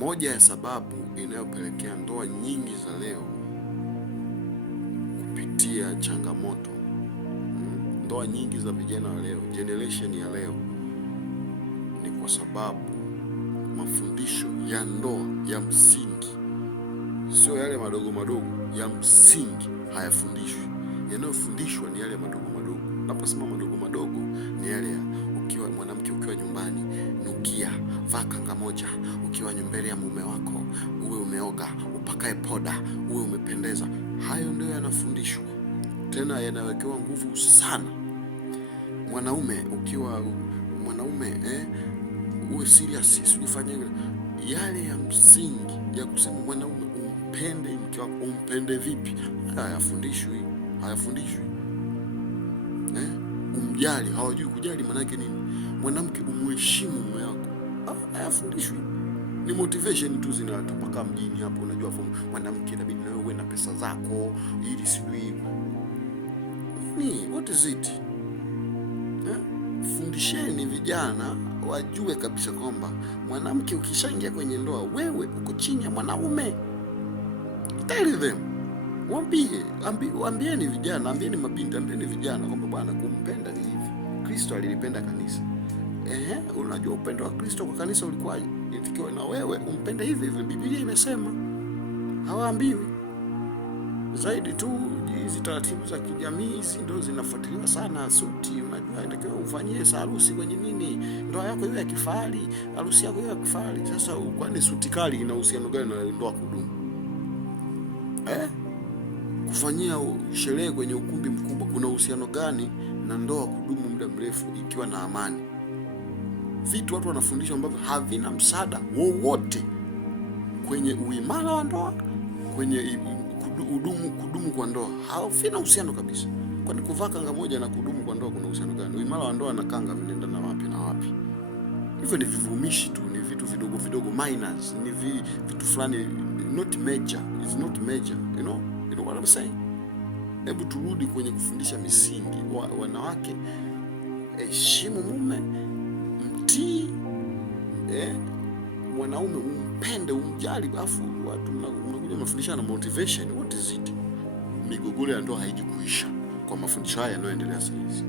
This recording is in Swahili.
Moja ya sababu inayopelekea ndoa nyingi za leo kupitia changamoto, ndoa nyingi za vijana wa leo, generation ya leo, ni kwa sababu mafundisho ya ndoa ya msingi, sio yale madogo madogo, ya msingi hayafundishwi. Yanayofundishwa ni yale madogo madogo. Naposema madogo madogo ni yale ya ukiwa mwanamke, ukiwa nyumbani nukia, vaa kanga moja, ukiwa mbele ya mume wako uwe umeoga, upakae poda, uwe umependeza. Hayo ndio yanafundishwa, tena yanawekewa nguvu sana. Mwanaume, ukiwa mwanaume uwe serious, usifanye yale ya msingi ya kusema mwanaume umpende mke wako. Umpende vipi? Hayafundishwi. Umjali, hawajui kujali maana yake nini. Mwanamke umheshimu mume wako, hayafundishwi. Ni motivation tu zinatapakaa mjini hapo. Unajua mwanamke inabidi na wewe uwe na pesa zako ili sijui nini. What is it? Fundisheni vijana wajue kabisa kwamba mwanamke ukishaingia kwenye ndoa, wewe uko chini ya mwanaume. Tell them, waambieni vijana, ambieni mabinti, ambieni vijana kwamba bwana, kumpenda ni hivi. Kristo alilipenda kanisa. Unajua upendo wa Kristo kwa kanisa ulikuwa itikiwa na wewe umpende hivi hivi. Biblia imesema. Hawaambiwi. Zaidi tu hizi taratibu za kijamii hizi ndio zinafuatiliwa sana. Suti, unajua inatakiwa ufanyie harusi kwenye nini, ndoa yako iwe ya kifahari, harusi yako iwe ya kifahari. Sasa kwani suti kali ina uhusiano gani na ndoa kudumu? Kufanyia sherehe kwenye ukumbi mkubwa kuna uhusiano gani na ndoa kudumu muda mrefu ikiwa na amani? Vitu watu wanafundishwa ambavyo havina msaada wowote kwenye uimara wa ndoa, kwenye kudumu kwa ndoa, havina uhusiano kabisa. Kwani kuvaa kanga moja na kudumu kwa ndoa kuna uhusiano gani? Uimara wa ndoa na kanga vinaenda na wapi na wapi? Hivyo ni vivumishi tu, ni vitu vidogo vidogo, minors, ni vitu fulani, not major. It's not major, you know what I'm saying? Hebu turudi kwenye kufundisha misingi. Wanawake, heshimu mume, mtii mwanaume, umpende, umjali. Alafu watu mnakuja mnafundishana motivation. What is it? Migogoro ya ndoa haiji kuisha kwa mafundisho haya yanayoendelea sasa hivi.